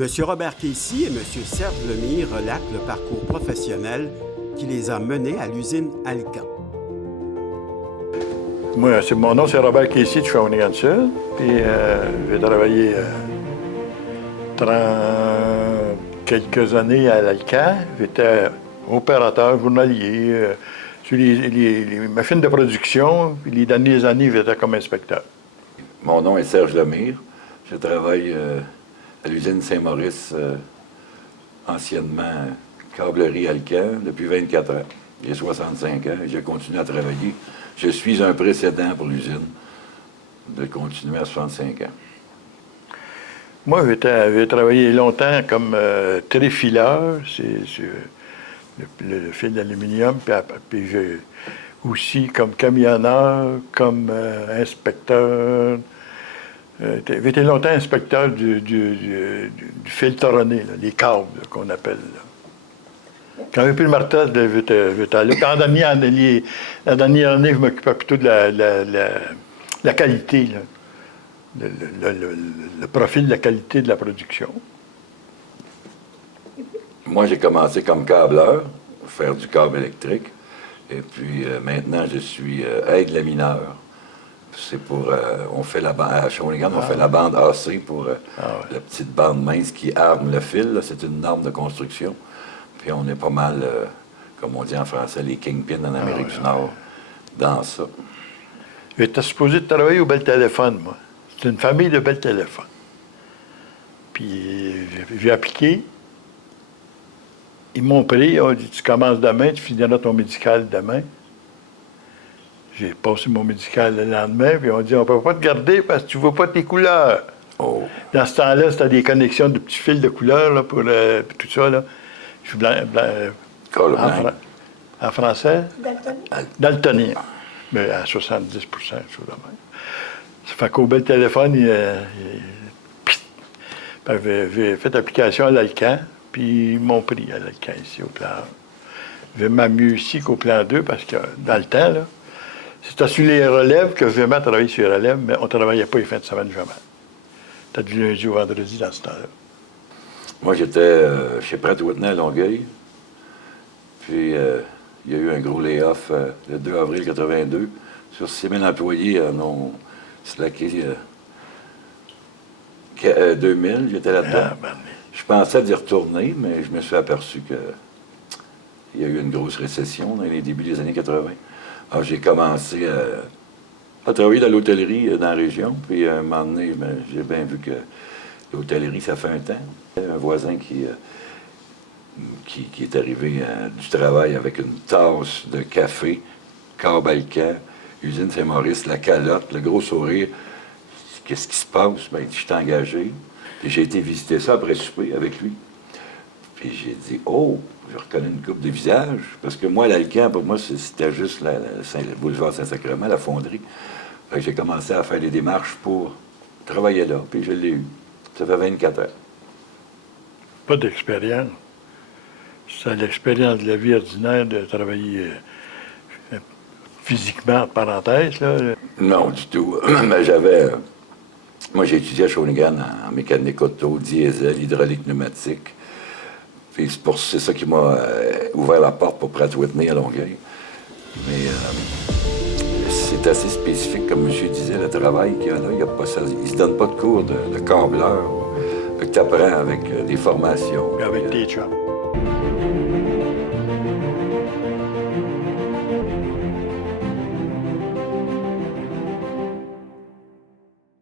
M. Robert Casey et M. Serge Lemire relatent le parcours professionnel qui les a menés à l'usine Alcan. Moi, mon nom, c'est Robert Casey de Shawinigan-Sud. Puis j'ai travaillé 30 quelques années à l'Alcan. J'étais opérateur journalier sur les machines de production. Puis les dernières années, j'étais comme inspecteur. Mon nom est Serge Lemire. Je travaille à l'usine Saint-Maurice, anciennement Câblerie Alcan, depuis 24 ans. J'ai 65 ans et je continue à travailler. Je suis un précédent pour l'usine de continuer à 65 ans. Moi, j'ai travaillé longtemps comme tréfileur, c'est sur le fil d'aluminium, puis j'ai aussi comme camionneur, comme inspecteur. J'ai été longtemps inspecteur du fil toronné, là, les câbles qu'on appelle. Là. Quand j'ai pris le martel, j'étais là. La dernière année, je m'occupais plutôt de la qualité, là. Le profil de la qualité de la production. Moi, j'ai commencé comme câbleur, faire du câble électrique. Et puis maintenant, je suis aide-lamineur. C'est pour, on fait à Shawinigan, on fait la bande AC pour la petite bande mince qui arme le fil. C'est une norme de construction. Puis on est pas mal, comme on dit en français, les kingpins en Amérique du Nord, dans ça. J'étais supposé de travailler au Bel Téléphone, moi. C'est une famille de Bel Téléphone. Puis j'ai appliqué. Ils m'ont pris, ils ont dit, tu commences demain, tu finiras ton médical demain. J'ai passé mon médical le lendemain, puis ils ont dit, on ne peut pas te garder parce que tu ne vois pas tes couleurs. Oh. Dans ce temps-là, c'était des connexions de petits fils de couleurs là, pour tout ça. Là. Je suis en français? Daltonien. Daltonien. Mais à 70 chose de même. Ça fait qu'au Bel Téléphone, j'ai fait application à l'Alcan, puis ils m'ont pris à l'Alcan ici, au plan 1. Je vais mieux ici qu'au plan 2, parce que dans le temps, là, c'était sur les relèves que je vraiment travaillé sur les relèves, mais on ne travaillait pas les fins de semaine jamais. C'était du lundi au vendredi dans ce temps-là. Moi, j'étais chez Pratt & Whitney à Longueuil. Puis, il y a eu un gros layoff le 2 avril 82. Sur 6 000 employés en ont slacké 2000. J'étais là-dedans. Je pensais d'y retourner, mais je me suis aperçu qu'il y a eu une grosse récession dans les débuts des années 80. Alors, j'ai commencé à travailler dans l'hôtellerie dans la région. Puis, à un moment donné, j'ai bien vu que l'hôtellerie, ça fait un temps. Un voisin qui est arrivé du travail avec une tasse de café, câble Alcan, usine Saint-Maurice, la calotte, le gros sourire. Qu'est-ce qui se passe? Bien, je suis engagé. Puis j'ai été visiter ça après souper avec lui. Puis j'ai dit, oh, je reconnais une coupe de visage. Parce que moi, l'Alcan, pour moi, c'était juste le boulevard Saint-Sacrement, la fonderie. Fait que j'ai commencé à faire des démarches pour travailler là. Puis je l'ai eu. Ça fait 24 heures. Pas d'expérience. C'est l'expérience de la vie ordinaire de travailler physiquement, en parenthèse, là. Non, du tout. Mais moi, j'ai étudié à Shawinigan en mécanique auto, diesel, hydraulique pneumatique. Puis c'est ça qui m'a ouvert la porte pour Pratt & Whitney à Longueuil. Mais c'est assez spécifique, comme monsieur disait, le travail qu'il y a là. Il ne se donne pas de cours de câbleur. Tu apprends avec des formations. Et avec des chums.